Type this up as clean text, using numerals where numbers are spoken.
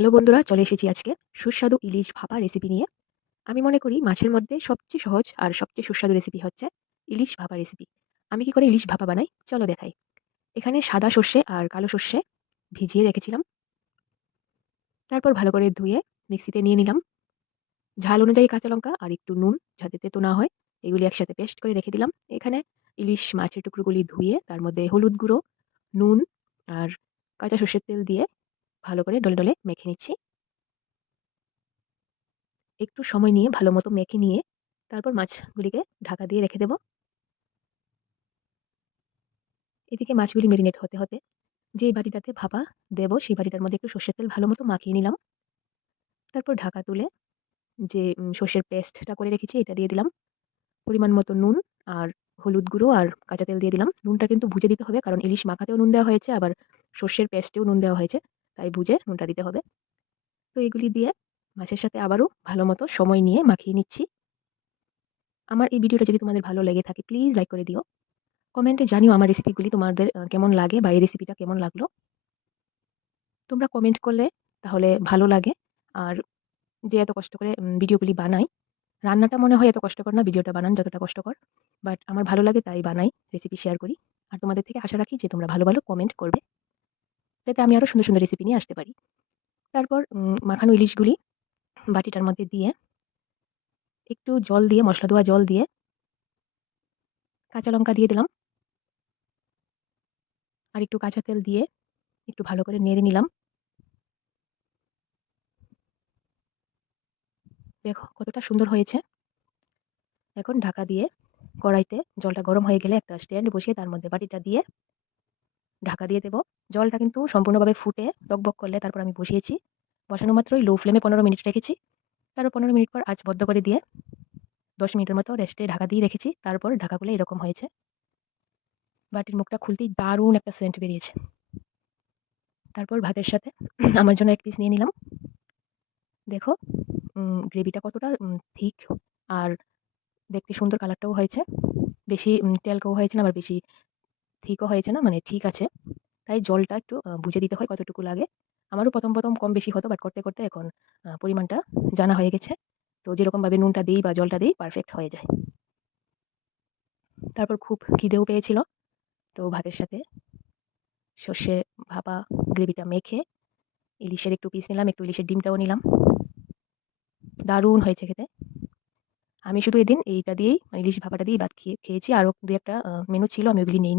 Hello বন্ধুরা, চলে এসেছি আজকে সুস্বাদু ইলিশ ভাপা রেসিপি নিয়ে। আমি মনে করি মাছের মধ্যে সবচেয়ে সহজ আর সবচেয়ে সুস্বাদু রেসিপি হচ্ছে ইলিশ ভাপা রেসিপি। আমি কি করে ইলিশ ভাপা বানাই চলো দেখাই। এখানে সাদা সর্ষে আর কালো সর্ষে ভিজিয়ে রেখেছিলাম। তারপর ভালো করে ধুয়ে মিক্সিতে নিয়ে নিলাম। ঝাল অনুযায়ী কাঁচা লঙ্কা আর একটু নুন, যাতে তেতো না হয়, এগুলি একসাথে পেস্ট করে রেখে দিলাম। এখানে ইলিশ মাছের টুকরোগুলি ধুয়ে তার মধ্যে হলুদ গুঁড়ো, নুন আর কাঁচা সর্ষের তেল দিয়ে ভালো করে ডলে ডলে মেখে নিচ্ছি। একটু সময় নিয়ে ভালো মতো মেখে নিয়ে তারপর মাছগুলিকে ঢাকা দিয়ে রেখে দেব। এদিকে মাছগুলি মেরিনেট হতে হতে যে বাটিটাতে ভাপা দেব সেই বাটিটার মধ্যে একটু সর্ষের তেল ভালো মতো মাখিয়ে নিলাম। তারপর ঢাকা তুলে যে সর্ষের পেস্টটা করে রেখেছি এটা দিয়ে দিলাম। পরিমাণ মতো নুন আর হলুদ গুঁড়ো আর কাঁচা তেল দিয়ে দিলাম। নুনটা কিন্তু বুঝে দিতে হবে, কারণ ইলিশ মাখাতেও নুন দেওয়া হয়েছে, আবার সর্ষের পেস্টেও নুন দেওয়া হয়েছে, তাই বুঝে নুনটা দিতে হবে। তো এগুলি দিয়ে মাছের সাথে আবারও ভালো মতো সময় নিয়ে মাখিয়ে নিচ্ছি। আমার এই ভিডিওটা যদি তোমাদের ভালো লেগে থাকে প্লিজ লাইক করে দিও। কমেন্টে জানিও আমার রেসিপিগুলি তোমাদের কেমন লাগে বা এই রেসিপিটা কেমন লাগলো। তোমরা কমেন্ট করলে তাহলে ভালো লাগে। আর যে এত কষ্ট করে ভিডিওগুলি বানাই, রান্নাটা মনে হয় এত কষ্টকর না, ভিডিওটা বানান যতটা কষ্টকর। বাট আমার ভালো লাগে তাই বানাই, রেসিপি শেয়ার করি। আর তোমাদের থেকে আশা রাখি যে তোমরা ভালো ভালো কমেন্ট করবে, যাতে আমি আরও সুন্দর সুন্দর রেসিপি নিয়ে আসতে পারি। তারপর মাখানো ইলিশগুলি বাটিটার মধ্যে দিয়ে একটু জল দিয়ে, মশলা ধোয়া জল দিয়ে কাঁচা লঙ্কা দিয়ে দিলাম আর একটু কাঁচা তেল দিয়ে একটু ভালো করে নেড়ে নিলাম। দেখো কতটা সুন্দর হয়েছে। এখন ঢাকা দিয়ে কড়াইতে জলটা গরম হয়ে গেলে একটা স্ট্যান্ড বসিয়ে তার মধ্যে বাটিটা দিয়ে ঢাকা দিয়ে দেবো। জলটা কিন্তু সম্পূর্ণভাবে ফুটে টকবক করলে তারপর আমি বসিয়েছি। বসানো মাত্রই লো ফ্লেমে 15 মিনিট রেখেছি। তারপর 15 মিনিট পর আঁচ বদ্ধ করে দিয়ে 10 মিনিটের মতো রেস্টে ঢাকা দিয়ে রেখেছি। তারপর ঢাকা খুলে এরকম হয়েছে। বাটির মুখটা খুলতেই দারুণ একটা সেন্ট বেরিয়েছে। তারপর ভাতের সাথে আমার জন্য এক পিস নিয়ে নিলাম। দেখো গ্রেভিটা কতটা থিক আর দেখতে সুন্দর, কালারটাও হয়েছে। বেশি তেলকাও হয়েছে না, আবার বেশি থিকও হয়েছে না, মানে ঠিক আছে। তাই জলটা একটু বুঝে দিতে হয় কতটুকু লাগে। আমারও প্রথম কম বেশি হতো, বাট করতে করতে এখন পরিমাণটা জানা হয়ে গেছে। তো যেরকমভাবে নুনটা দিই বা জলটা দিই পারফেক্ট হয়ে যায়। তারপর খুব খিদেও পেয়েছিল, তো ভাতের সাথে সর্ষে ভাপা গ্রেভিটা মেখে ইলিশের একটু পিস নিলাম, একটু ইলিশের ডিমটাও নিলাম। দারুণ হয়েছে খেতে। আমি শুধু এদিন এইটা দিয়েই, মানে ইলিশ ভাপাটা দিয়েই ভাত খেয়েছি। আরও 2-1টা মেনু ছিল, আমি ওগুলি নিইনি।